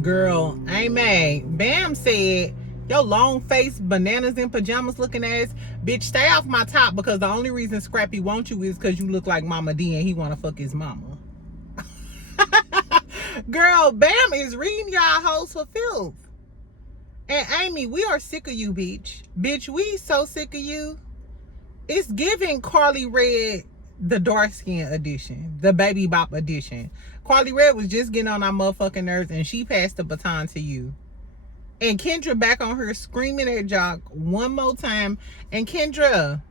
Girl, I ain't mad. Bam said, your long face, bananas in pajamas looking ass, bitch, stay off my top because the only reason Scrappy wants you is because you look like Mama D and he want to fuck his mama. Girl, Bam is reading y'all hoes for filth. And Amy, we are sick of you, bitch. Bitch, we so sick of you. It's giving Carly Red the dark skin edition, the baby bop edition. Carly Red was just getting on our motherfucking nerves and she passed the baton to you. And Kendra back on her screaming at Jock one more time. And Kendra,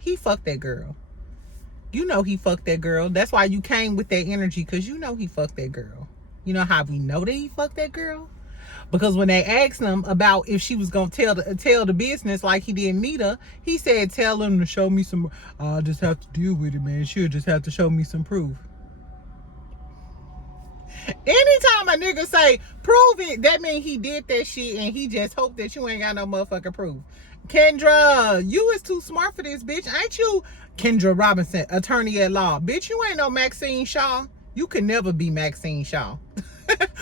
he fucked that girl. You know he fucked that girl. That's why you came with that energy, because you know he fucked that girl. You know how we know that he fucked that girl? Because when they asked him about if she was going to tell the business like he did Nita, he said, tell him to show me some, I'll just have to deal with it, man. She'll just have to show me some proof. Anytime a nigga say, prove it, that means he did that shit and he just hope that you ain't got no motherfucking proof. Kendra, you is too smart for this, bitch. Ain't you Kendra Robinson, attorney at law? Bitch, you ain't no Maxine Shaw. You could never be Maxine Shaw.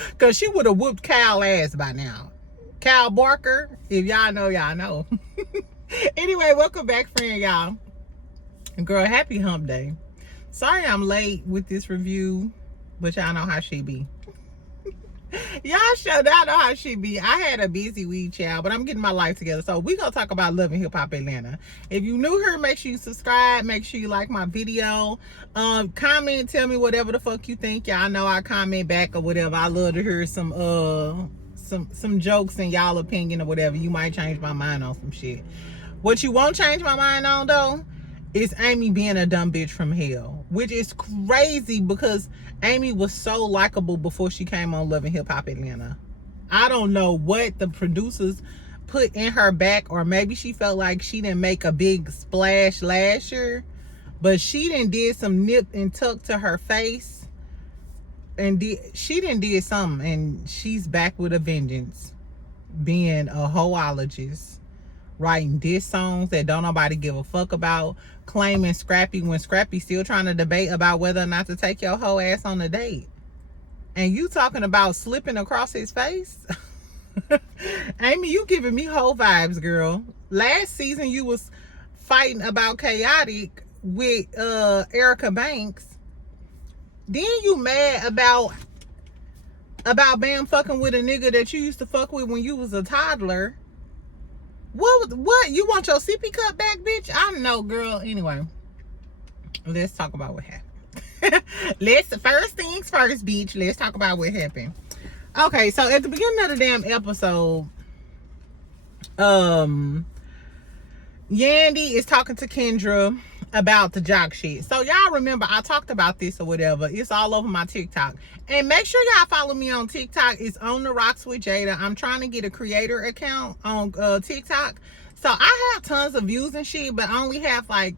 Because she would have whooped Cal ass by now. Cal Barker, if y'all know, y'all know. Anyway, welcome back, friend, y'all. Girl, happy hump day. Sorry I'm late with this review, but y'all know how she be. Y'all know how she be. I had a busy week, child, but I'm getting my life together. So we gonna talk about Love and Hip Hop Atlanta. If you new here, make sure you subscribe. Make sure you like my video. Comment, tell me whatever the fuck you think. Y'all know I comment back or whatever. I love to hear some jokes and y'all opinion or whatever. You might change my mind on some shit. What you won't change my mind on though is Amy being a dumb bitch from hell, which is crazy because Amy was so likable before she came on Love and Hip Hop Atlanta. I don't know what the producers put in her back, or maybe she felt like she didn't make a big splash last year, but she did some nip and tuck to her face, and she did something, and she's back with a vengeance, being a hoologist, writing diss songs that don't nobody give a fuck about, claiming Scrappy when Scrappy still trying to debate about whether or not to take your whole ass on a date. And you talking about slipping across his face? Amy, you giving me whole vibes, girl. Last season you was fighting about Chaotic with Erica Banks. Then you mad about Bam fucking with a nigga that you used to fuck with when you was a toddler. What? You want your sippy cup back, bitch? I know, girl. Anyway, let's talk about what happened. First things first, bitch. Let's talk about what happened. Okay, so at the beginning of the damn episode, Yandy is talking to Kendra about the Jock shit. So y'all remember I talked about this or whatever. It's all over my TikTok. And make sure y'all follow me on TikTok. It's On The Rocks with Jayda. I'm trying to get a creator account on TikTok. So I have tons of views and shit, but I only have like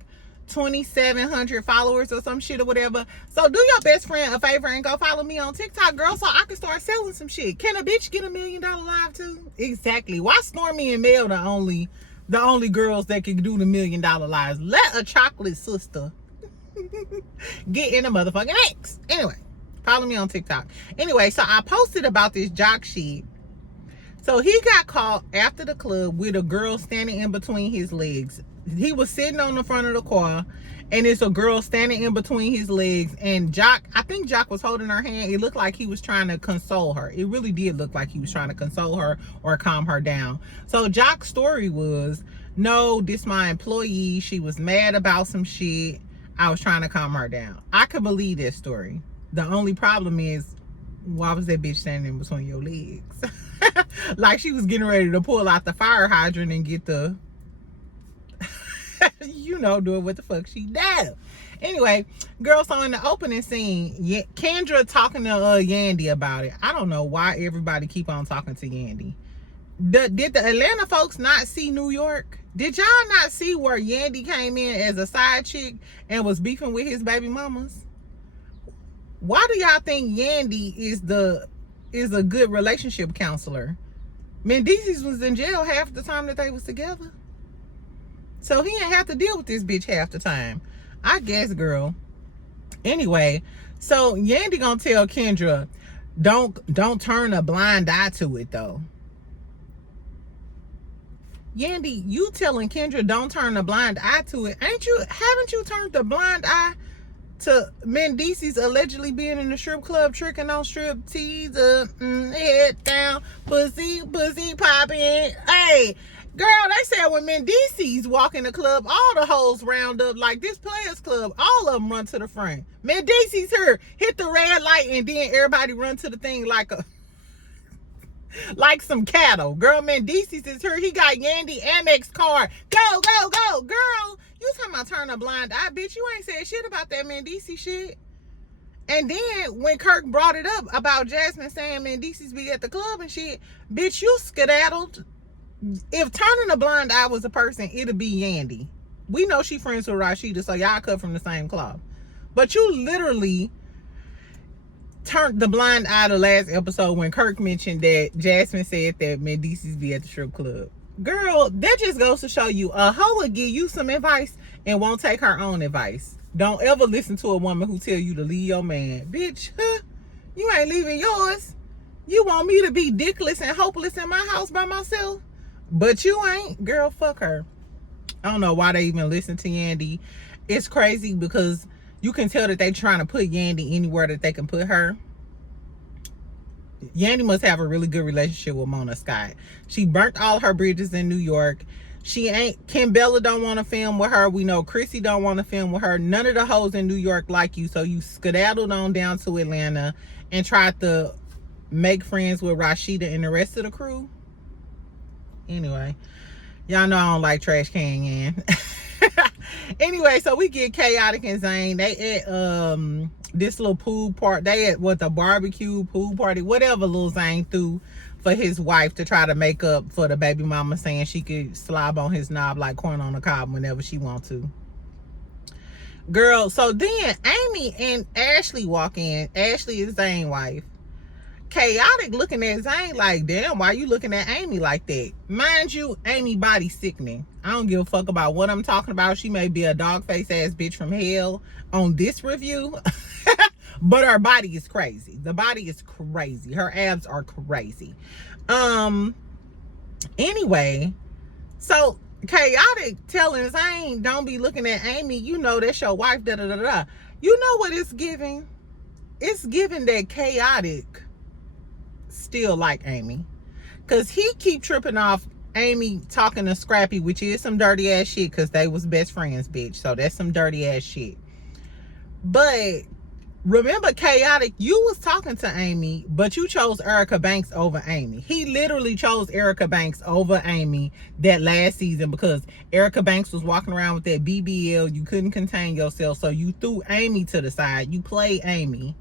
2,700 followers or some shit or whatever. So do your best friend a favor and go follow me on TikTok, girl, so I can start selling some shit. Can a bitch get $1 million live too? Exactly. Why Stormy and Mel the only girls that can do the $1 million lives? Let a chocolate sister get in a motherfucking X. Anyway, follow me on TikTok. Anyway, so I posted about this Jock shit. So he got caught after the club with a girl standing in between his legs. He was sitting on the front of the car, and it's a girl standing in between his legs. And Jock, I think Jock was holding her hand. It looked like he was trying to console her. It really did look like he was trying to console her or calm her down. So Jock's story was, no, this my employee. She was mad about some shit. I was trying to calm her down. I could believe that story. The only problem is, why was that bitch standing in between your legs? Like she was getting ready to pull out the fire hydrant and get the you know, doing what the fuck she did. Anyway, girl, so in the opening scene, Kendra talking to Yandy about it. I don't know why everybody keep on talking to Yandy. Did the Atlanta folks not see New York? Did y'all not see where Yandy came in as a side chick and was beefing with his baby mamas? Why do y'all think Yandy is a good relationship counselor? Mendeecees was in jail half the time that they was together. So he didn't have to deal with this bitch half the time. I guess, girl. Anyway, so Yandy gonna tell Kendra, Don't turn a blind eye to it though. Yandy, you telling Kendra don't turn a blind eye to it. Haven't you turned a blind eye to Mendice's allegedly being in the strip club tricking on strip teaser, head down, pussy popping. Hey, girl, they said when Mendice's walk in the club, all the hoes round up like this players club. All of them run to the front. Mendice's here, hit the red light, and then everybody run to the thing like some cattle. Girl, Mendice's is here. He got Yandy Amex card. Go, go, go, girl. You talking about turn a blind eye, bitch. You ain't said shit about that Mendice shit. And then when Kirk brought it up about Jasmine saying Mendice's be at the club and shit, bitch, you skedaddled. If turning a blind eye was a person, it'd be Yandy. We know she friends with Rashida, so y'all cut from the same cloth. But you literally turned the blind eye the last episode when Kirk mentioned that Jasmine said that Mendice's be at the strip club. Girl, that just goes to show you a hoe will give you some advice and won't take her own advice. Don't ever listen to a woman who tell you to leave your man. Bitch, you ain't leaving yours. You want me to be dickless and hopeless in my house by myself? But you ain't. Girl, fuck her. I don't know why they even listen to Yandy. It's crazy because you can tell that they trying to put Yandy anywhere that they can put her. Yandy must have a really good relationship with Mona Scott. She burnt all her bridges in New York. Kimbella don't want to film with her. We know Chrissy don't want to film with her. None of the hoes in New York like you. So you skedaddled on down to Atlanta and tried to make friends with Rashida and the rest of the crew. Anyway, y'all know I don't like trash can Yan. Anyway, so we get Chaotic and Zane. They at this little pool party. They at the barbecue pool party, whatever Lil Zane threw for his wife to try to make up for the baby mama saying she could slob on his knob like corn on the cob whenever she want to. Girl, so then Amy and Ashley walk in. Ashley is Zane's wife. Chaotic looking at Zane like, damn, why you looking at Amy like that? Mind you, Amy body sickening. I don't give a fuck about what I'm talking about. She may be a dog face ass bitch from hell on this review. But her body is crazy. The body is crazy. Her abs are crazy. Anyway, so Chaotic telling Zane, don't be looking at Amy. You know that's your wife, da da da da. You know what it's giving? It's giving that Chaotic still like Amy, because he keep tripping off Amy talking to Scrappy, which is some dirty ass shit, because they was best friends, bitch. So that's some dirty ass shit. But remember, Chaotic, you was talking to Amy, but you chose Erica Banks over Amy. He literally chose Erica Banks over Amy that last season because Erica Banks was walking around with that BBL. You couldn't contain yourself, so you threw Amy to the side. You played Amy.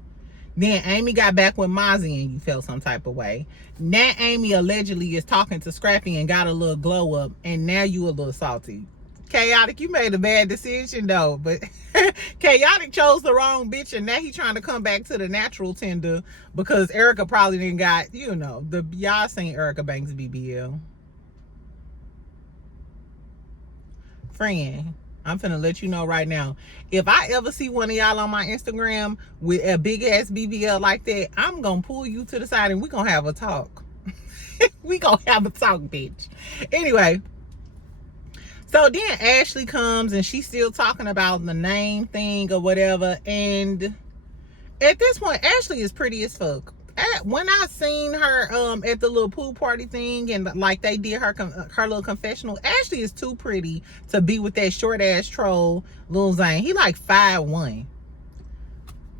Then Amy got back with Mozzie and you felt some type of way. Now Amy allegedly is talking to Scrappy and got a little glow up, and now you a little salty. Chaotic, you made a bad decision though, but Chaotic chose the wrong bitch, and now he trying to come back to the natural tender because Erica probably didn't got, you know, y'all seen Erica Banks BBL. Friend, I'm finna let you know right now, if I ever see one of y'all on my Instagram with a big ass BBL like that, I'm gonna pull you to the side and we gonna have a talk. We gonna have a talk, bitch. Anyway, so then Ashley comes and she's still talking about the name thing or whatever, and at this point Ashley is pretty as fuck. When I seen her at the little pool party thing and like they did her little confessional, Ashley is too pretty to be with that short ass troll Lil Zane. He like 5'1".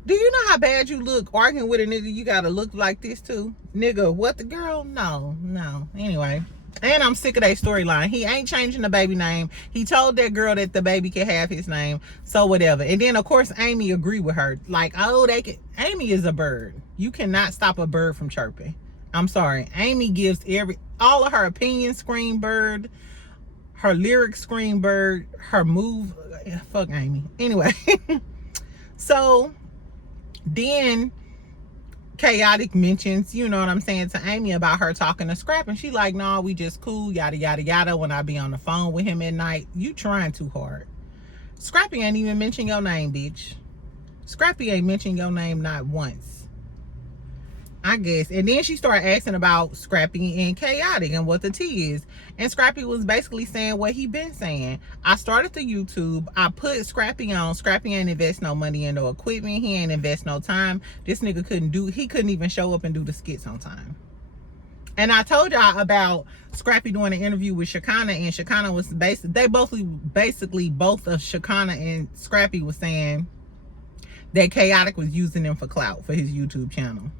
Do you know how bad you look arguing with a nigga? You gotta look like this too, nigga. What the girl? No. Anyway, and I'm sick of that storyline. He ain't changing the baby name. He told that girl that the baby can have his name, so whatever. And then of course Amy agreed with her, like, oh, Amy is a bird. You cannot stop a bird from chirping. I'm sorry. Amy gives all of her opinions scream bird, her lyrics scream bird, her move, fuck Amy. Anyway, so then Chaotic mentions, you know what I'm saying, to Amy about her talking to Scrap, and she like, nah, we just cool, yada yada yada. When I be on the phone with him at night, you trying too hard. Scrappy ain't even mention your name, bitch. Scrappy ain't mention your name not once. I guess. And then she started asking about Scrappy and Chaotic and what the tea is. And Scrappy was basically saying what he been saying. I started the YouTube. I put Scrappy on. Scrappy ain't invest no money in no equipment. He ain't invest no time. This nigga couldn't even show up and do the skits on time. And I told y'all about Scrappy doing an interview with Shekinah, and Shekinah was basically both of Shekinah and Scrappy was saying that Chaotic was using him for clout for his YouTube channel.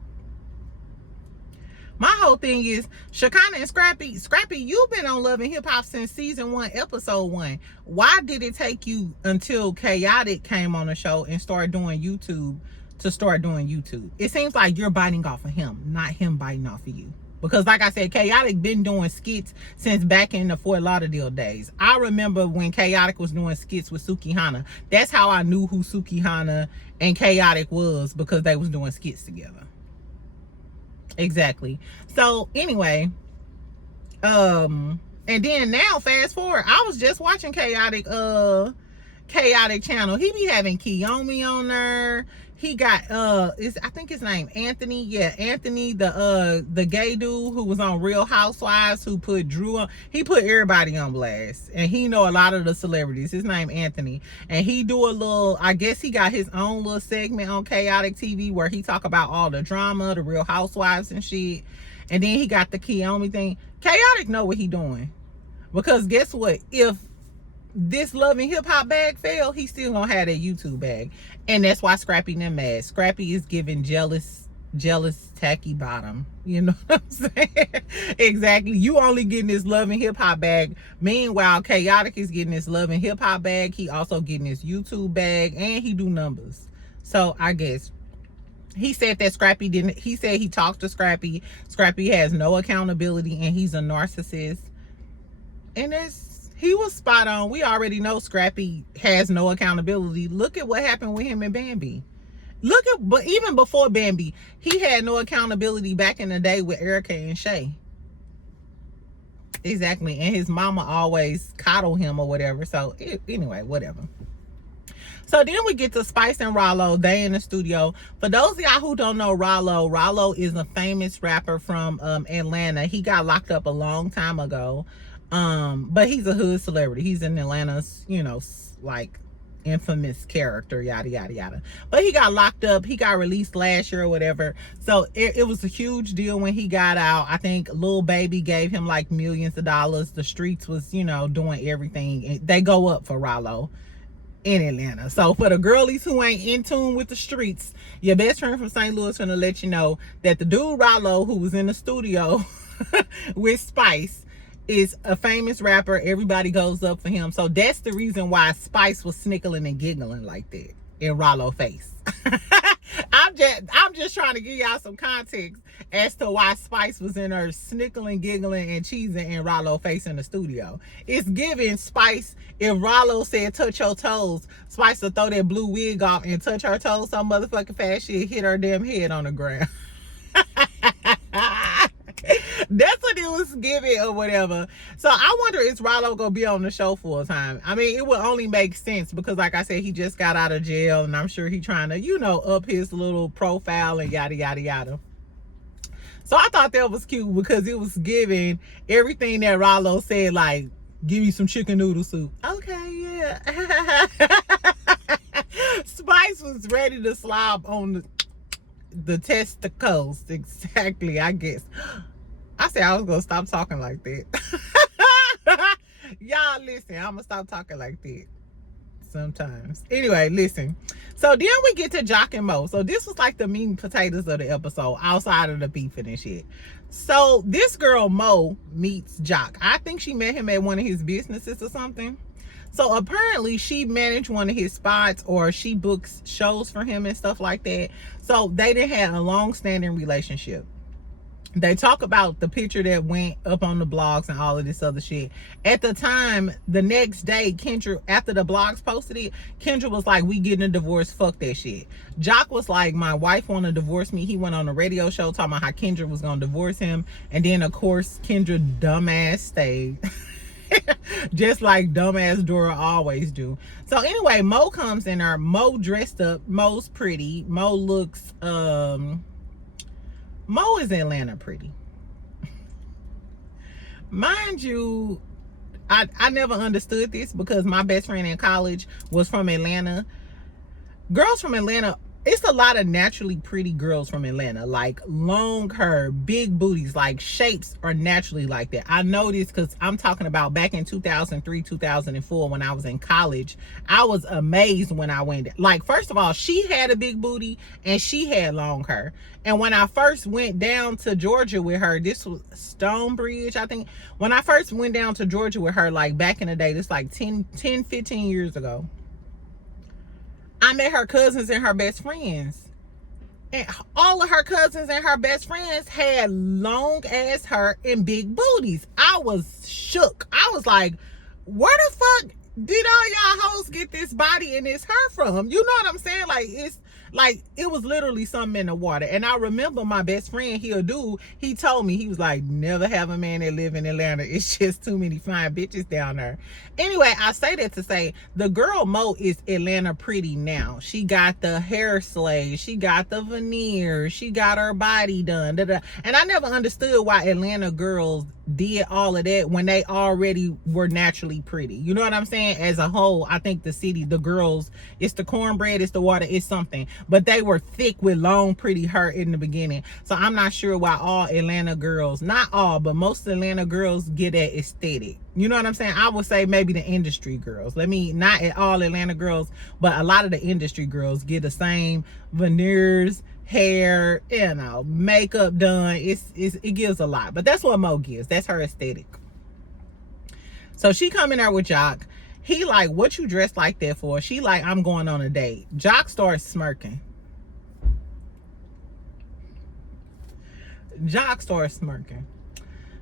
My whole thing is, Shekinah and Scrappy, you've been on Love and Hip Hop since season 1, episode 1. Why did it take you until Chaotic came on the show and started doing YouTube to start doing YouTube? It seems like you're biting off of him, not him biting off of you. Because like I said, Chaotic been doing skits since back in the Fort Lauderdale days. I remember when Chaotic was doing skits with Suki Hana. That's how I knew who Suki Hana and Chaotic was, because they was doing skits together. Exactly. So anyway, and then now fast forward, I was just watching Chaotic channel. He be having Kiyomi on there. He got I think his name Anthony. Yeah, Anthony, the gay dude who was on Real Housewives, who put Drew on. He put everybody on blast, and he know a lot of the celebrities. His name Anthony, and he do a little, I guess he got his own little segment on Chaotic TV where he talk about all the drama, the Real Housewives and shit. And then he got the Kiyomi thing. Chaotic know what he doing, because guess what? If this Love and Hip Hop bag fail, he still gonna have that YouTube bag. And that's why Scrappy them mad. Scrappy is giving jealous tacky bottom. You know what I'm saying? Exactly. You only getting this Love and Hip Hop bag. Meanwhile, Chaotic is getting this Love and Hip Hop bag. He also getting his YouTube bag, and he do numbers. So I guess he said that Scrappy didn't, he said he talked to Scrappy. Scrappy has no accountability, and he's a narcissist. And he was spot on. We already know Scrappy has no accountability. Look at what happened with him and Bambi. But even before Bambi, he had no accountability back in the day with Erica and Shay. Exactly. And his mama always coddled him or whatever. So anyway, whatever. So then we get to Spice and Rollo. They in the studio. For those of y'all who don't know Rollo is a famous rapper from Atlanta. He got locked up a long time ago. But he's a hood celebrity. He's in Atlanta's, you know, like infamous character, yada yada yada. But he got locked up. He got released last year or whatever. So it was a huge deal when he got out. I think Lil Baby gave him like millions of dollars. The streets was, you know, doing everything. They go up for Rollo in Atlanta. So for the girlies who ain't in tune with the streets, your best friend from St. Louis gonna let you know that the dude Rollo, who was in the studio with Spice, is a famous rapper. Everybody goes up for him. So that's the reason why Spice was snickling and giggling like that in Rollo's face. I'm just trying to give y'all some context as to why Spice was in her snickling, giggling, and cheesing in Rollo's face in the studio. It's giving Spice, if Rollo said touch your toes, Spice will throw that blue wig off and touch her toes so motherfucking fast she'll hit her damn head on the ground. That's what it was giving or whatever. So I wonder, is Rollo gonna be on the show full time? I mean, it would only make sense because, like I said, he just got out of jail, and I'm sure he's trying to, you know, up his little profile and yada yada yada. So I thought that was cute because it was giving everything that Rollo said, like, give me some chicken noodle soup. Okay, yeah. Spice was ready to slob on the testicles. Exactly, I guess. I said I was gonna stop talking like that. Y'all listen, I'm gonna stop talking like that sometimes. Anyway, listen. So then we get to Jock and Mo. So this was like the meat and potatoes of the episode, outside of the beefing and shit. So this girl Mo meets Jock. I think she met him at one of his businesses or something. So apparently she managed one of his spots, or she books shows for him and stuff like that. So they didn't have a long-standing relationship. They talk about the picture that went up on the blogs and all of this other shit. At the time, the next day, Kendra, after the blogs posted it, Kendra was like, we getting a divorce, fuck that shit. Jock was like, my wife want to divorce me. He went on a radio show talking about how Kendra was going to divorce him. And then, of course, Kendra dumbass stayed. Just like dumbass Dora always do. So anyway, Mo comes in there. Mo dressed up. Mo's pretty. Mo looks, Mo is Atlanta pretty. Mind you, I never understood this because my best friend in college was from Atlanta. Girls from Atlanta, it's a lot of naturally pretty girls from Atlanta, like long hair, big booties, like shapes are naturally like that. I know this because I'm talking about back in 2003, 2004 when I was in college. I was amazed when I went, like, first of all, she had a big booty and she had long hair. And when I first went down to Georgia with her, this was Stonebridge, I think. When I first went down to Georgia with her, like back in the day, this like 15 years ago, I met her cousins and her best friends. And all of her cousins and her best friends had long ass hair and big booties. I was shook. I was like, where the fuck did all y'all hoes get this body and this hair from? You know what I'm saying? Like, it's like, it was literally something in the water. And I remember my best friend, he told me, he was like, never have a man that live in Atlanta. It's just too many fine bitches down there. Anyway, I say that to say the girl Mo is Atlanta pretty now. She got the hair slay, she got the veneer, she got her body done. And I never understood why Atlanta girls did all of that when they already were naturally pretty. You know what I'm saying? As a whole, I think the city, the girls, it's the cornbread, it's the water, it's something. But they were thick with long, pretty hair in the beginning. So I'm not sure why all Atlanta girls, not all, but most Atlanta girls get that aesthetic. You know what I'm saying? I would say maybe the industry girls. Not at all Atlanta girls, but a lot of the industry girls get the same veneers, hair, you know, makeup done. It gives a lot. But that's what Mo gives. That's her aesthetic. So she come in there with Jock. He like, what you dressed like that for? She like, I'm going on a date. Jock starts smirking.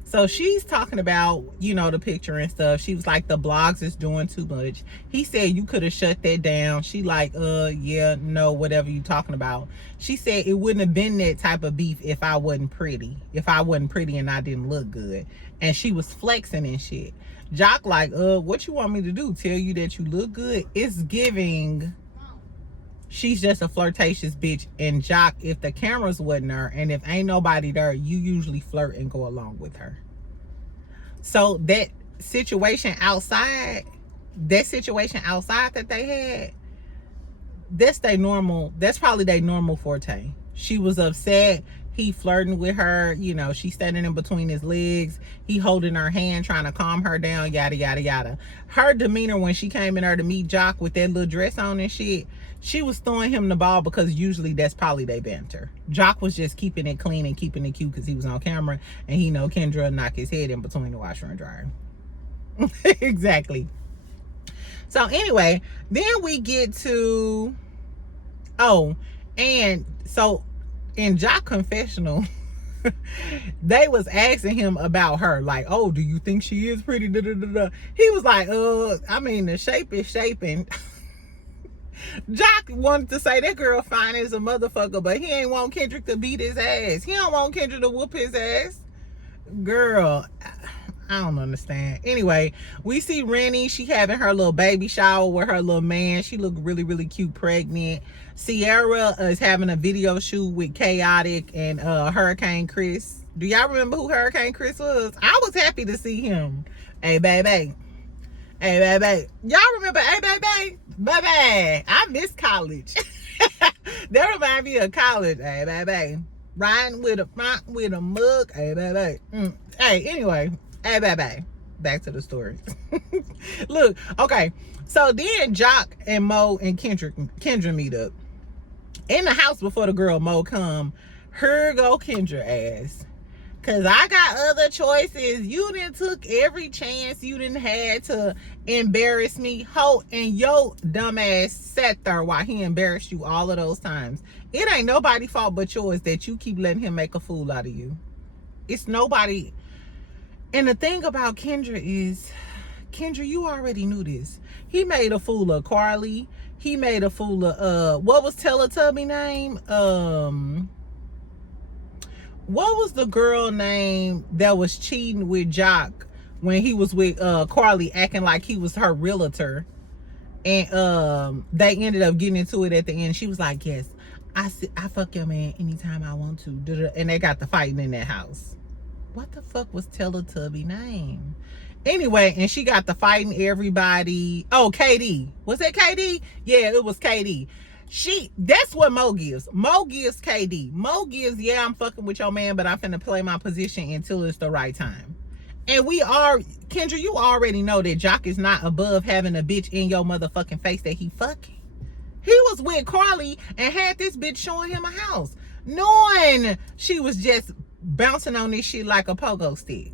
So she's talking about, you know, the picture and stuff. She was like, the blogs is doing too much. He said, you could have shut that down. She like, yeah, no, whatever you talking about. She said it wouldn't have been that type of beef if I wasn't pretty. If I wasn't pretty and I didn't look good. And she was flexing and shit. Jock like, what you want me to do? Tell you that you look good? It's giving, she's just a flirtatious bitch. And Jock, if the cameras wasn't there and if ain't nobody there, you usually flirt and go along with her. So that situation outside that they had, that's probably their normal forte. She was upset. He flirting with her, you know, she standing in between his legs. He holding her hand, trying to calm her down, yada, yada, yada. Her demeanor when she came in there to meet Jock with that little dress on and shit, she was throwing him the ball because usually that's probably they banter. Jock was just keeping it clean and keeping it cute because he was on camera and he know Kendra knock his head in between the washer and dryer. Exactly. So anyway, then we get to, and so in Jock confessional, they was asking him about her, like, oh, do you think she is pretty? Da, da, da, da. He was like, I mean, the shape is shaping. Jock wanted to say that girl fine as a motherfucker, but he ain't want Kendrick to beat his ass. He don't want Kendrick to whoop his ass. Girl, I don't understand. Anyway, we see Rennie. She having her little baby shower with her little man. She look really, really cute, pregnant. Sierra is having a video shoot with Chaotic and Hurricane Chris. Do y'all remember who Hurricane Chris was? I was happy to see him. Hey, baby. Hey, baby. Y'all remember, hey, baby? Baby, I miss college. That reminds me of college. Hey, baby. Riding with a mug. Hey, baby. Hey, anyway. Hey, baby. Back to the story. Look, okay. So then Jock and Mo and Kendra meet up. In the house before the girl Mo come, here go Kendra ass. Cause I got other choices. You done took every chance you done had to embarrass me. Ho, and yo dumb ass sat there while he embarrassed you all of those times. It ain't nobody fault but yours that you keep letting him make a fool out of you. It's nobody. And the thing about Kendra is, Kendra, you already knew this. He made a fool of Carly. He made a fool of what was Teletubby name? What was the girl name that was cheating with Jock when he was with Carly, acting like he was her realtor? And they ended up getting into it at the end. She was like, yes, I fuck your man anytime I want to. And they got the fighting in that house. What the fuck was Teletubby name? Anyway, and she got the fighting everybody. Oh, KD. Was it KD? Yeah, it was KD. That's what Mo gives. Mo gives KD. Mo gives, yeah, I'm fucking with your man, but I'm finna play my position until it's the right time. And Kendra, you already know that Jock is not above having a bitch in your motherfucking face that he fucking. He was with Carly and had this bitch showing him a house, knowing she was just bouncing on this shit like a pogo stick.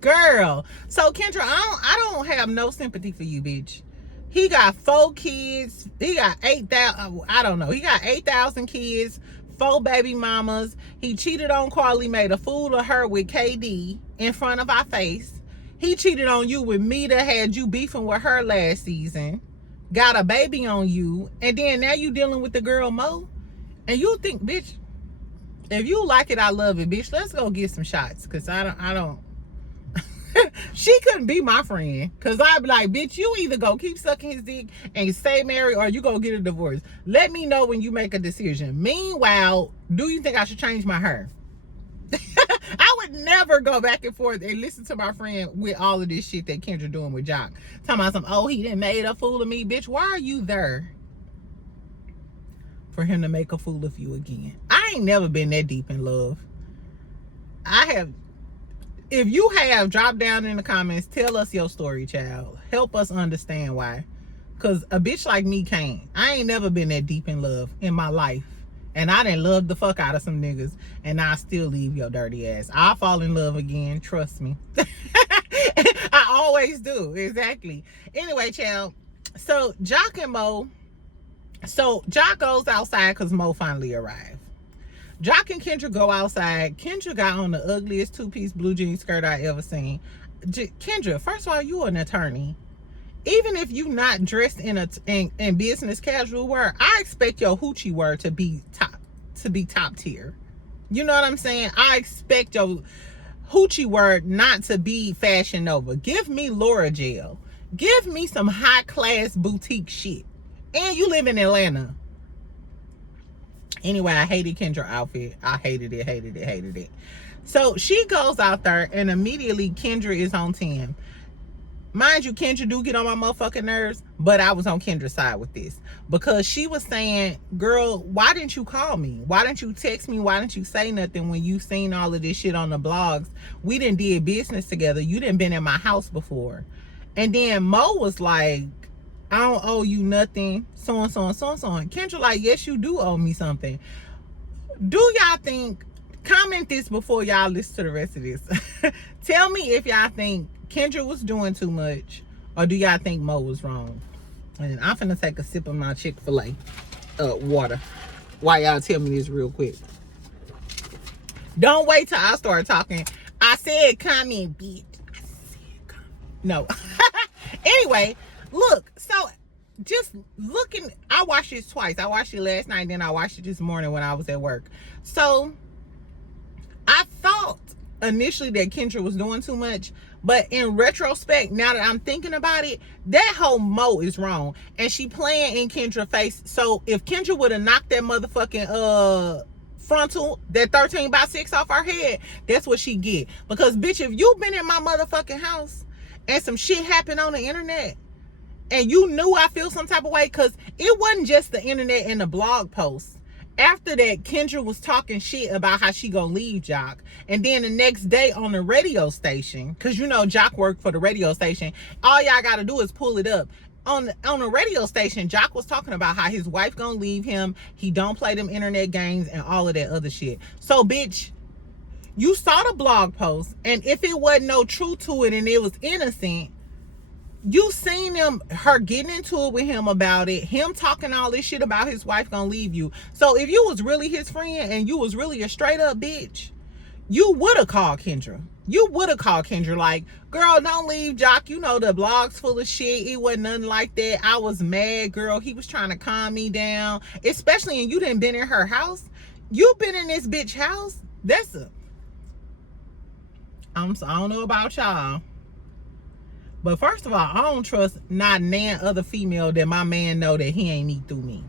Girl. So Kendra, I don't have no sympathy for you, bitch. He got 4 kids. He got 8,000. I don't know. He got 8,000 kids, 4 baby mamas. He cheated on Carly, made a fool of her with KD in front of our face. He cheated on you with Mita, had you beefing with her last season. Got a baby on you. And then now you dealing with the girl Mo. And you think, bitch, if you like it, I love it, bitch. Let's go get some shots. Cause I don't. She couldn't be my friend. Cause I'd be like, bitch, you either go keep sucking his dick and stay married or you go get a divorce. Let me know when you make a decision. Meanwhile, do you think I should change my hair? I would never go back and forth and listen to my friend with all of this shit that Kendra doing with Jock. Talking about some, oh, he done made a fool of me. Bitch, why are you there? For him to make a fool of you again. I ain't never been that deep in love. If you have, drop down in the comments, tell us your story, child. Help us understand why. Because a bitch like me can't. I ain't never been that deep in love in my life. And I done loved the fuck out of some niggas. And I still leave your dirty ass. I'll fall in love again. Trust me. I always do. Exactly. Anyway, child. So, Jock and Mo. So, Jock goes outside because Mo finally arrived. Jock and Kendra go outside. Kendra got on the ugliest 2-piece blue jean skirt I ever seen. Kendra, first of all, you an attorney. Even if you not dressed in business casual wear, I expect your hoochie wear to be top tier. You know what I'm saying? I expect your hoochie wear not to be Fashion Nova. Give me Laura Gel. Give me some high class boutique shit. And you live in Atlanta. Anyway, I hated Kendra's outfit. I hated it. So she goes out there and immediately Kendra is on 10. Mind you, Kendra do get on my motherfucking nerves, but I was on Kendra's side with this. Because she was saying, girl, why didn't you call me? Why didn't you text me? Why didn't you say nothing when you seen all of this shit on the blogs? We didn't did business together. You didn't been in my house before. And then Mo was like, I don't owe you nothing, so and so and so and so. And Kendra like, yes, you do owe me something. Do y'all think, comment this before y'all listen to the rest of this. Tell me if y'all think Kendra was doing too much or do y'all think Mo was wrong? And I'm finna take a sip of my Chick-fil-A water while y'all tell me this real quick. Don't wait till I start talking. I said comment, bitch. I said comment. No. Anyway, look, so just looking, I watched this twice. I watched it last night, then I watched it this morning when I was at work. So I thought initially that Kendra was doing too much, but in retrospect, now that I'm thinking about it, that whole Mo is wrong. And she playing in Kendra's face. So if Kendra would have knocked that motherfucking frontal, that 13x6 off her head, that's what she get. Because bitch, if you been in my motherfucking house and some shit happened on the internet, and you knew I feel some type of way, because it wasn't just the internet and the blog posts. After that, Kendra was talking shit about how she gonna leave Jock. And then the next day on the radio station, because you know Jock worked for the radio station, all y'all gotta do is pull it up. On the radio station, Jock was talking about how his wife gonna leave him, he don't play them internet games and all of that other shit. So bitch, you saw the blog post, and if it wasn't no truth to it and it was innocent, you seen her getting into it with him about it, him talking all this shit about his wife gonna leave you. So if you was really his friend and you was really a straight up bitch, you would have called Kendra. You would have called Kendra like, girl, don't leave Jock. You know the blog's full of shit. It wasn't nothing like that. I was mad, girl. He was trying to calm me down. Especially, and you didn't been in her house. You been in this bitch house. I don't know about y'all, But first of all, I don't trust not nan other female that my man know that he ain't need through me.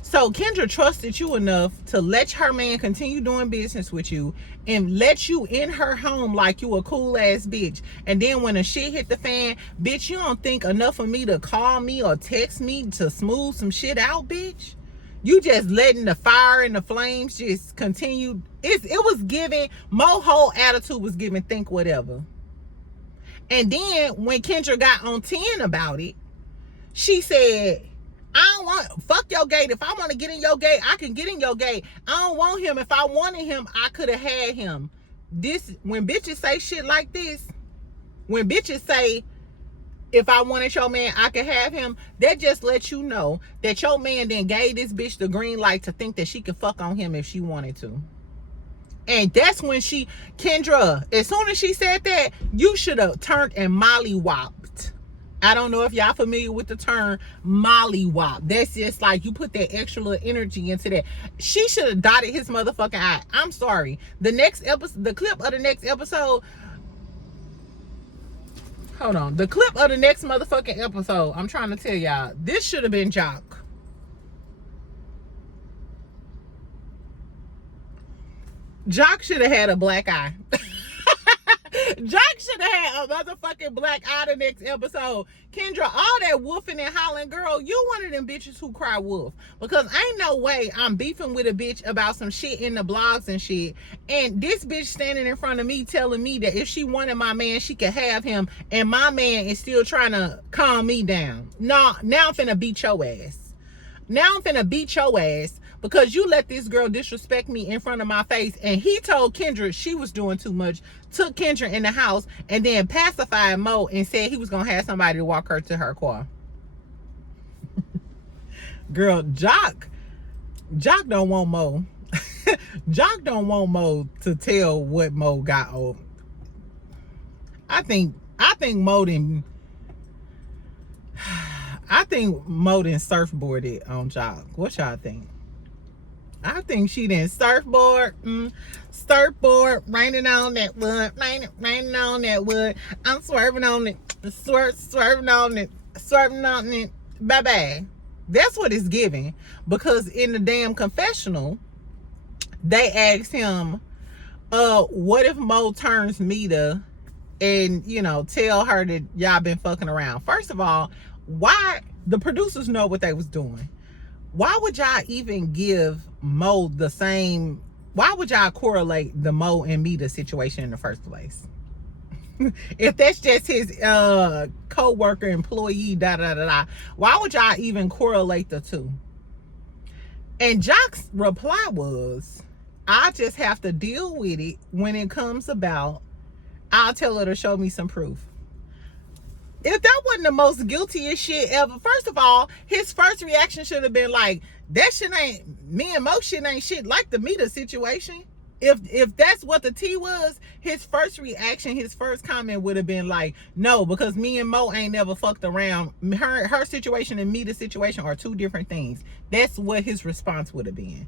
So Kendra trusted you enough to let her man continue doing business with you and let you in her home like you a cool ass bitch. And then when the shit hit the fan, bitch, you don't think enough of me to call me or text me to smooth some shit out, bitch? You just letting the fire and the flames just continue. It was giving, Mo whole attitude was giving think whatever. And then when Kendra got on 10 about it, she said, I don't want, fuck your gate. If I want to get in your gate, I can get in your gate. I don't want him. If I wanted him, I could have had him. This, when bitches say shit like this, when bitches say, if I wanted your man, I could have him, that just lets you know that your man then gave this bitch the green light to think that she could fuck on him if she wanted to. And that's when Kendra, as soon as she said that, you should have turned and mollywopped. I don't know if y'all familiar with the term mollywop. That's just like you put that extra little energy into that. She should have dotted his motherfucking eye. I'm sorry. The next episode, the clip of the next episode, hold on. The clip of the next motherfucking episode, I'm trying to tell y'all, this should have been Jock. Jock should have had a black eye. Jock should have had a motherfucking black eye the next episode. Kendra, all that woofing and hollering, girl, you one of them bitches who cry wolf. Because ain't no way I'm beefing with a bitch about some shit in the blogs and shit. And this bitch standing in front of me telling me that if she wanted my man, she could have him. And my man is still trying to calm me down. Nah, now I'm finna beat your ass. Now I'm finna beat your ass. Because you let this girl disrespect me in front of my face. And he told Kendra she was doing too much. Took Kendra in the house. And then pacified Mo and said he was going to have somebody to walk her to her car. Girl, Jock don't want Mo. Jock don't want Mo to tell what Mo got over. I think Mo didn't surfboarded on Jock. What y'all think? I think she didn't surfboard, raining on that wood, raining on that wood. I'm swerving on it, swerving on it, bye-bye. That's what it's giving. Because in the damn confessional, they asked him, what if Mo turns Mita and, you know, tell her that y'all been fucking around? First of all, why? The producers know what they was doing. Why would y'all even give Mo the same? Why would y'all correlate the Mo and Mita situation in the first place? If that's just his co-worker, employee, why would y'all even correlate the two? And Jock's reply was, I just have to deal with it when it comes about. I'll tell her to show me some proof. If that wasn't the most guiltiest shit ever, first of all, his first reaction should have been like, that shit ain't, me and Mo shit ain't shit like the Mita situation. If that's what the tea was, his first reaction, his first comment would have been like, no, because me and Mo ain't never fucked around. Her situation and Mita's situation are two different things. That's what his response would have been.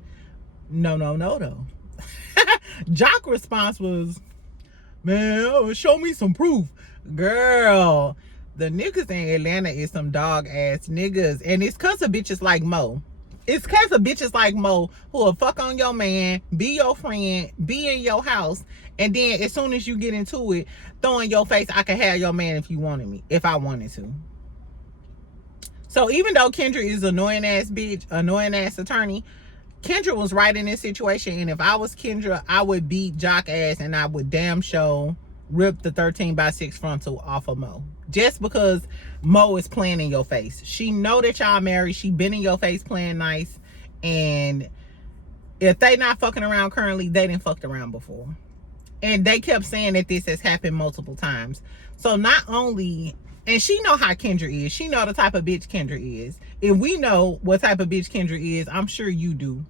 No, though. Jock's response was, man, show me some proof. Girl, the niggas in Atlanta is some dog ass niggas. And it's cause of bitches like Mo. It's cause of bitches like Mo who will fuck on your man, be your friend, be in your house, and then as soon as you get into it, throw in your face, I could have your man if you wanted me, if I wanted to. So even though Kendra is annoying ass bitch, annoying ass attorney, Kendra was right in this situation. And if I was Kendra, I would beat Jock ass and I would damn show rip the 13x6 frontal off of Mo. Just because Mo is playing in your face. She know that y'all married. She been in your face playing nice. And if they not fucking around currently, they didn't fucked around before. And they kept saying that this has happened multiple times. So not only, and she know how Kendra is. She know the type of bitch Kendra is. If we know what type of bitch Kendra is, I'm sure you do.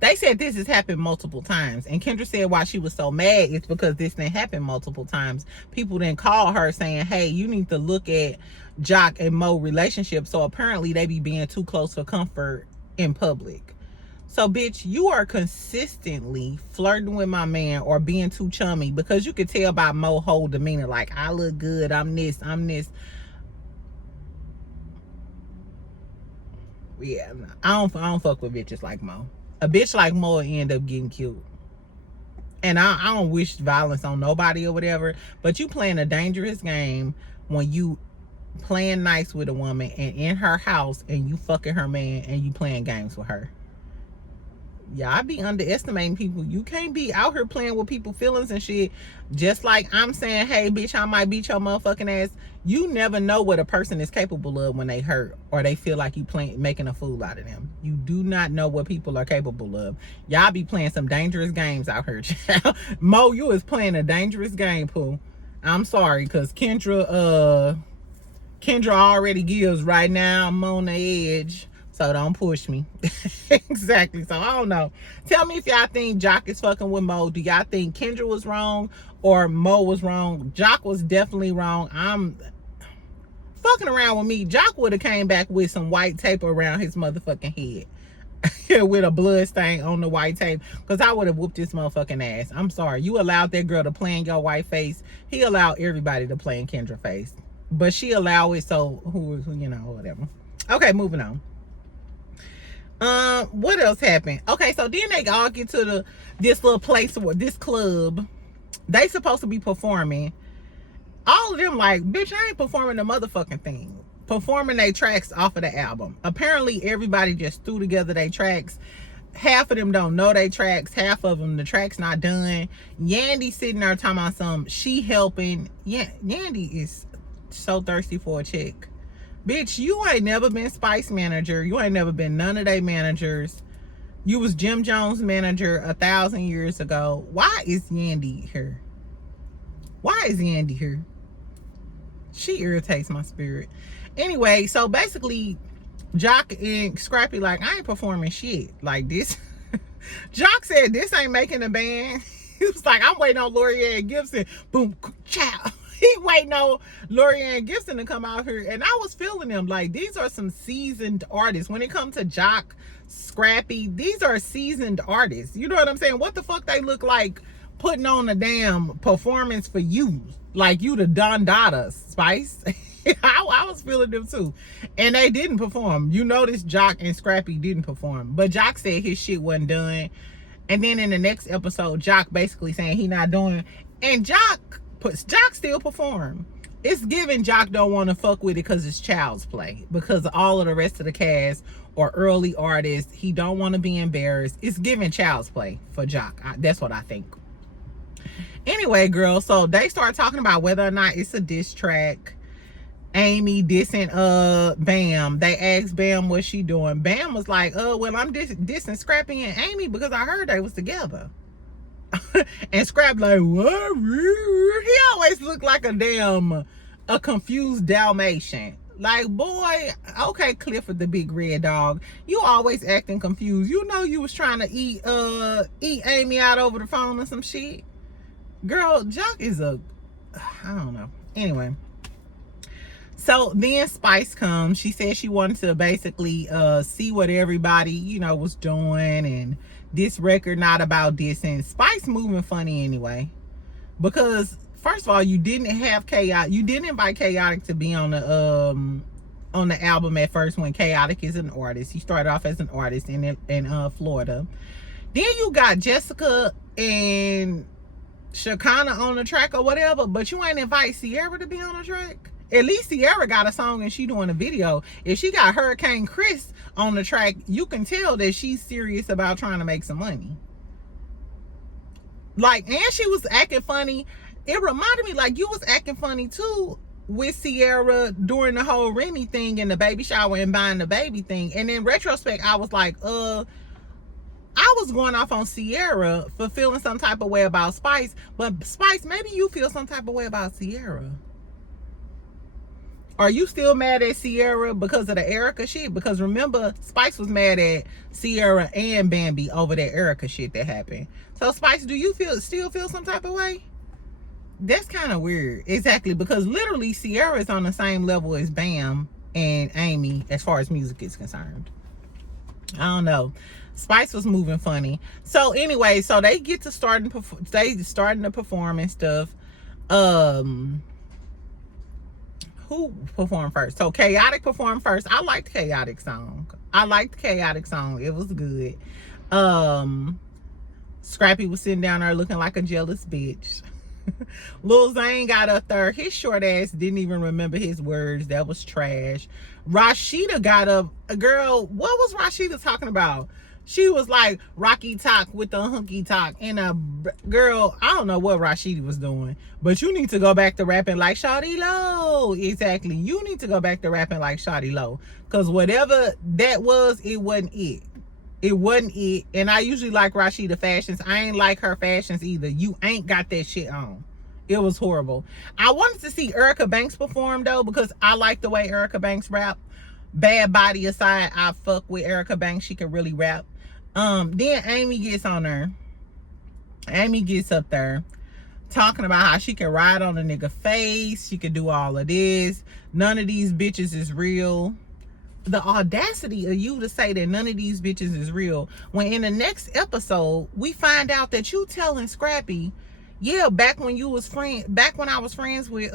They said this has happened multiple times. And Kendra said why she was so mad is because this didn't happen multiple times. People didn't call her saying, hey, you need to look at Jock and Mo relationship. So apparently they be being too close for comfort in public. So, bitch, you are consistently flirting with my man or being too chummy, because you could tell by Mo whole demeanor, like, I look good, I'm this. Yeah, I don't fuck with bitches like Mo. A bitch like Mo will end up getting killed. And I don't wish violence on nobody or whatever, but you playing a dangerous game when you playing nice with a woman and in her house and you fucking her man and you playing games with her. Yeah, I be underestimating people. You can't be out here playing with people's feelings and shit. Just like I'm saying, hey, bitch, I might beat your motherfucking ass. You never know what a person is capable of when they hurt or they feel like you making a fool out of them. You do not know what people are capable of. Y'all be playing some dangerous games out here. Mo, you is playing a dangerous game, Pooh. I'm sorry, because Kendra already gives right now. I'm on the edge. So don't push me. Exactly. So I don't know. Tell me if y'all think Jock is fucking with Mo. Do y'all think Kendra was wrong or Mo was wrong? Jock was definitely wrong. I'm fucking around with me. Jock would have came back with some white tape around his motherfucking head. With a blood stain on the white tape. Because I would have whooped this motherfucking ass. I'm sorry. You allowed that girl to play in your white face. He allowed everybody to play in Kendra's face. But she allowed it, so who you know, whatever. Okay, moving on. What else happened? Okay, so then they all get to this little place, or this club. They supposed to be performing. All of them like, bitch, I ain't performing the motherfucking thing. Performing their tracks off of the album. Apparently, everybody just threw together their tracks. Half of them don't know their tracks. Half of them, the track's not done. Yandy sitting there talking about some, she helping. Yeah, Yandy is so thirsty for a chick. Bitch, you ain't never been Spice manager. You ain't never been none of they managers. You was Jim Jones manager 1,000 years ago. Why is Yandy here? Why is Yandy here? She irritates my spirit. Anyway, so basically, Jock and Scrappy like, I ain't performing shit. Like this. Jock said, this ain't making a band. He was like, I'm waiting on Lorianne Gibson. Boom, chow. He waiting on Lorianne Gibson to come out here, and I was feeling them. Like, these are some seasoned artists. When it comes to Jock, Scrappy, these are seasoned artists. You know what I'm saying? What the fuck they look like putting on a damn performance for you? Like you the Don Dada, Spice. I was feeling them too. And they didn't perform. You notice Jock and Scrappy didn't perform. But Jock said his shit wasn't done. And then in the next episode, Jock basically saying he not doing. And Jock still perform. It's given Jock don't want to fuck with it because it's child's play. Because all of the rest of the cast are early artists. He don't want to be embarrassed. It's given child's play for Jock. That's what I think. Anyway, girls, so they start talking about whether or not it's a diss track. Amy dissing Bam. They asked Bam what she doing. Bam was like, well, I'm dissing Scrappy and Amy because I heard they was together. And Scrap like, what? He always looked like a confused Dalmatian. Like, boy, okay, Clifford the big red dog, you always acting confused. You know you was trying to eat Amy out over the phone or some shit. Girl, Jock is I don't know. Anyway, so then Spice comes. She said she wanted to basically see what everybody, you know, was doing, and this record not about dissing. Spice moving funny anyway, because first of all, you didn't have Chaotic. You didn't invite Chaotic to be on the album at first when Chaotic is an artist. He started off as an artist in Florida. Then you got Jessica and Shakana on the track or whatever, but you ain't invite Sierra to be on the track. At least Sierra got a song and she doing a video. If she got Hurricane Chris on the track, you can tell that she's serious about trying to make some money. Like, and she was acting funny. It reminded me like you was acting funny too with Sierra during the whole Rennie thing and the baby shower and buying the baby thing. And in retrospect, I was like, I was going off on Sierra for feeling some type of way about Spice, but Spice, maybe you feel some type of way about Sierra. Are you still mad at Sierra because of the Erica shit? Because remember, Spice was mad at Sierra and Bambi over that Erica shit that happened. So Spice, do you still feel some type of way? That's kind of weird. Exactly, because literally Sierra is on the same level as Bam and Amy as far as music is concerned. I don't know. Spice was moving funny. So anyway, so they get to starting to perform and stuff. Who performed first? So Chaotic performed first. I liked Chaotic song. It was good. Scrappy was sitting down there looking like a jealous bitch. Lil Zane got up there. His short ass didn't even remember his words. That was trash. Rashida got up. Girl, what was Rashida talking about? She was like Rocky Talk with the hunky talk. And girl, I don't know what Rashida was doing, but you need to go back to rapping like Shawty Low. Exactly. You need to go back to rapping like Shawty Low. Because whatever that was, it wasn't it. It wasn't it. And I usually like Rashida fashions. I ain't like her fashions either. You ain't got that shit on. It was horrible. I wanted to see Erica Banks perform though, because I like the way Erica Banks rap. Bad body aside, I fuck with Erica Banks. She can really rap. Then Amy gets on there. Amy gets up there talking about how she can ride on a nigga face. She can do all of this. None of these bitches is real. The audacity of you to say that none of these bitches is real, when in the next episode we find out that you telling Scrappy, yeah, back when I was friends with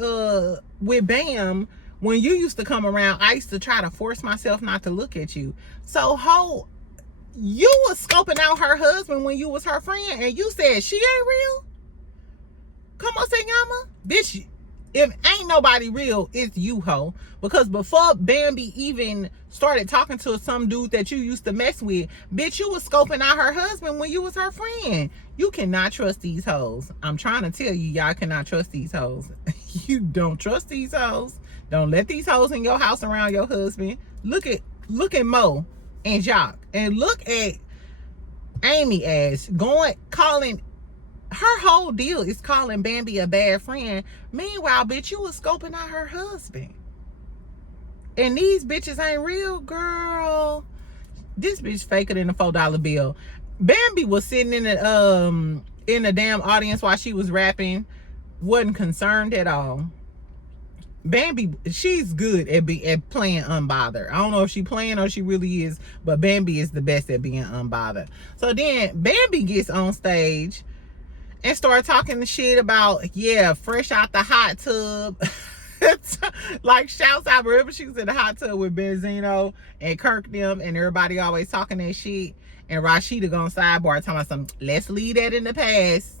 Bam, when you used to come around, I used to try to force myself not to look at you. So you was scoping out her husband when you was her friend, and you said she ain't real? Come on, Senyama. Bitch, if ain't nobody real, it's you, ho. Because before Bambi even started talking to some dude that you used to mess with, bitch, you was scoping out her husband when you was her friend. You cannot trust these hoes. I'm trying to tell you, y'all cannot trust these hoes. You don't trust these hoes. Don't let these hoes in your house around your husband. Look at Mo and Jock, and look at Amy as calling. Her whole deal is calling Bambi a bad friend. Meanwhile, bitch, you was scoping out her husband. And these bitches ain't real, girl. This bitch faker than a $4 bill. Bambi was sitting in the damn audience while she was rapping. Wasn't concerned at all. Bambi, she's good at playing unbothered. I don't know if she playing or she really is, but Bambi is the best at being unbothered. So then Bambi gets on stage and start talking the shit about, yeah, fresh out the hot tub. Like, shouts out. Remember, she was in the hot tub with Benzino and Kirk them, and everybody always talking that shit. And Rashida gonna sidebar talking about something. Let's leave that in the past.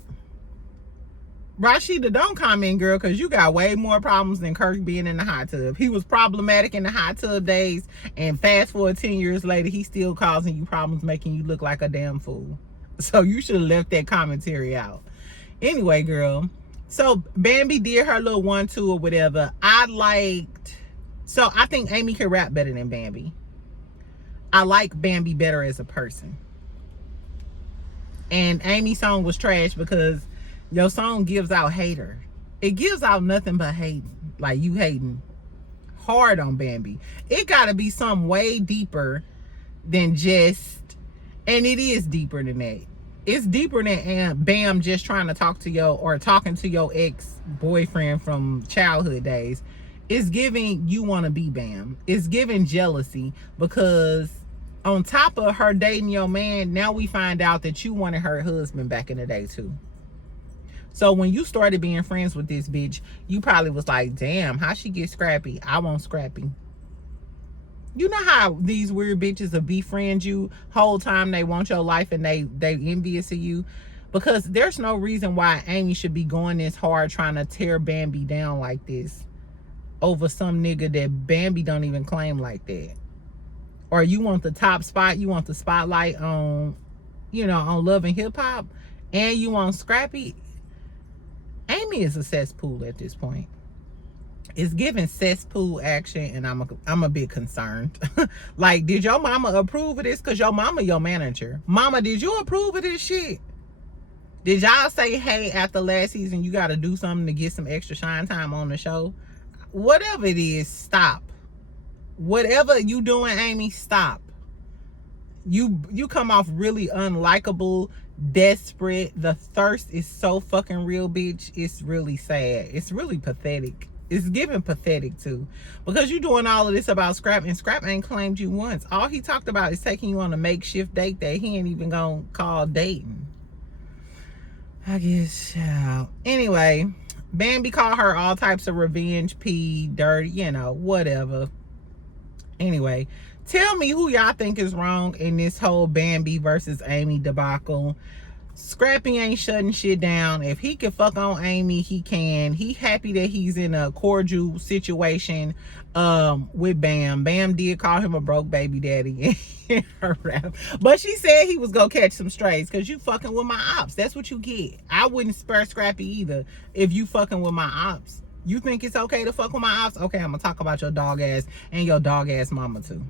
Rashida, don't comment, girl, because you got way more problems than Kirk being in the hot tub. He was problematic in the hot tub days, and fast forward 10 years later, he's still causing you problems, making you look like a damn fool. So you should have left that commentary out. Anyway, girl, so Bambi did her little 1-2 or whatever. I think Amy can rap better than Bambi. I like Bambi better as a person. And Amy's song was trash because your song gives out hater. It gives out nothing but hating. Like, you hating hard on Bambi. It gotta be something way deeper than just, and it is deeper than that. It's deeper than Bam just trying to talk to talking to your ex-boyfriend from childhood days. It's giving you want to be Bam. It's giving jealousy, because on top of her dating your man, now we find out that you wanted her husband back in the day too. So when you started being friends with this bitch, you probably was like, damn, how she get Scrappy? I want Scrappy. You know how these weird bitches will befriend you whole time they want your life and they envious of you? Because there's no reason why Amy should be going this hard trying to tear Bambi down like this over some nigga that Bambi don't even claim like that. Or you want the top spot, you want the spotlight on, on Love and Hip Hop, and you want Scrappy. Amy is a cesspool at this point. It's giving cesspool action, and I'm a bit concerned. Like, did your mama approve of this? Because your mama your manager. Mama, did you approve of this shit? Did y'all say, hey, after last season, you got to do something to get some extra shine time on the show? Whatever it is, stop. Whatever you doing, Amy, stop. You come off really unlikable, desperate. The thirst is so fucking real, bitch. It's really sad. It's really pathetic. It's giving pathetic too, because you doing all of this about Scrap, and Scrap ain't claimed you once. All he talked about is taking you on a makeshift date that he ain't even gonna call dating. I guess, child. Anyway, Bambi called her all types of revenge, pee, dirty, you know, whatever. Anyway, tell me who y'all think is wrong in this whole Bambi versus Amy debacle. Scrappy ain't shutting shit down. If he can fuck on Amy, he can. He happy that he's in a cordial situation with Bam. Bam did call him a broke baby daddy in her rap. But she said he was gonna catch some strays because you fucking with my ops. That's what you get. I wouldn't spare Scrappy either if you fucking with my ops. You think it's okay to fuck with my ops? Okay, I'm gonna talk about your dog ass and your dog ass mama too.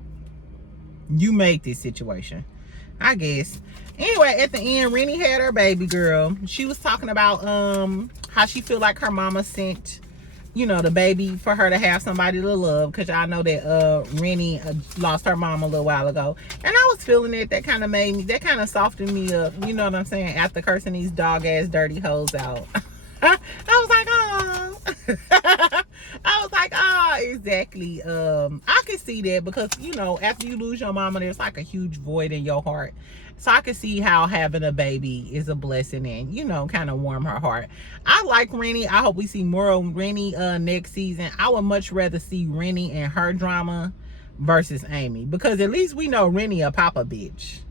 You made this situation, I guess. Anyway, at the end, Rennie had her baby girl. She was talking about how she feel like her mama sent, you know, the baby for her to have somebody to love, because y'all know that Rennie lost her mom a little while ago. And I was feeling it. That kind of made me, that kind of softened me up, you know what I'm saying, after cursing these dog ass dirty hoes out. I was like, oh. I was like, oh, exactly. I can see that, because, you know, after you lose your mama, there's like a huge void in your heart. So I can see how having a baby is a blessing and, you know, kind of warm her heart. I like Rennie. I hope we see more of Rennie next season. I would much rather see Rennie and her drama versus Amy, because at least we know Rennie a papa bitch.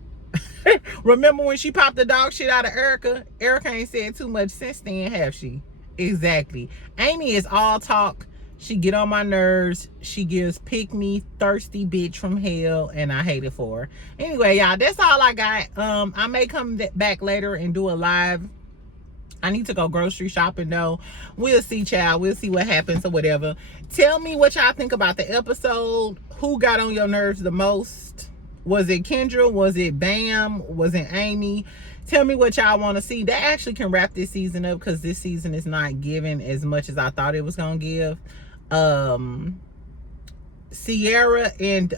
Remember when she popped the dog shit out of Erica? Erica ain't said too much since then, have she? Exactly. Amy is all talk. She get on my nerves. She gives pick me thirsty bitch from hell, and I hate it for her. Anyway, y'all, that's all I got. I may come back later and do a live. I need to go grocery shopping though. We'll see, child. We'll see what happens or whatever. Tell me what y'all think about the episode. Who got on your nerves the most? Was it Kendra? Was it Bam? Was it Amy? Tell me what y'all want to see. That actually can wrap this season up, because this season is not giving as much as I thought it was gonna give. Sierra and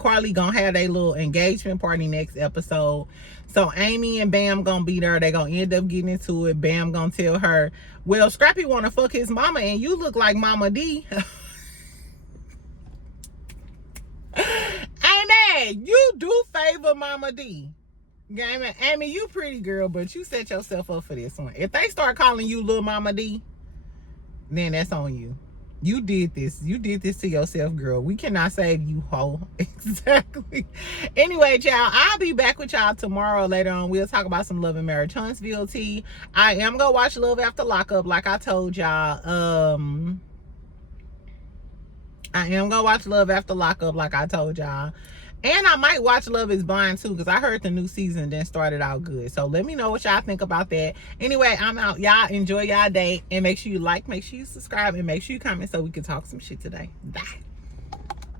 Carly gonna have their little engagement party next episode. So Amy and Bam gonna be there. They gonna end up getting into it. Bam gonna tell her, well, Scrappy wanna fuck his mama and you look like Mama D. Amy, you do favor Mama D. Amy, you pretty girl, but you set yourself up for this one. If they start calling you Lil Mama D, then that's on you. You did this. You did this to yourself, girl. We cannot save you, hoe. Exactly. Anyway, y'all, I'll be back with y'all tomorrow later on. We'll talk about some Love and Marriage Huntsville tea. I am going to watch Love After Lockup, like I told y'all. I am going to watch Love After Lockup, like I told y'all. And I might watch Love is Blind too, because I heard the new season then started out good. So let me know what y'all think about that. Anyway, I'm out. Y'all enjoy y'all day. And make sure you like, make sure you subscribe, and make sure you comment so we can talk some shit today. Bye.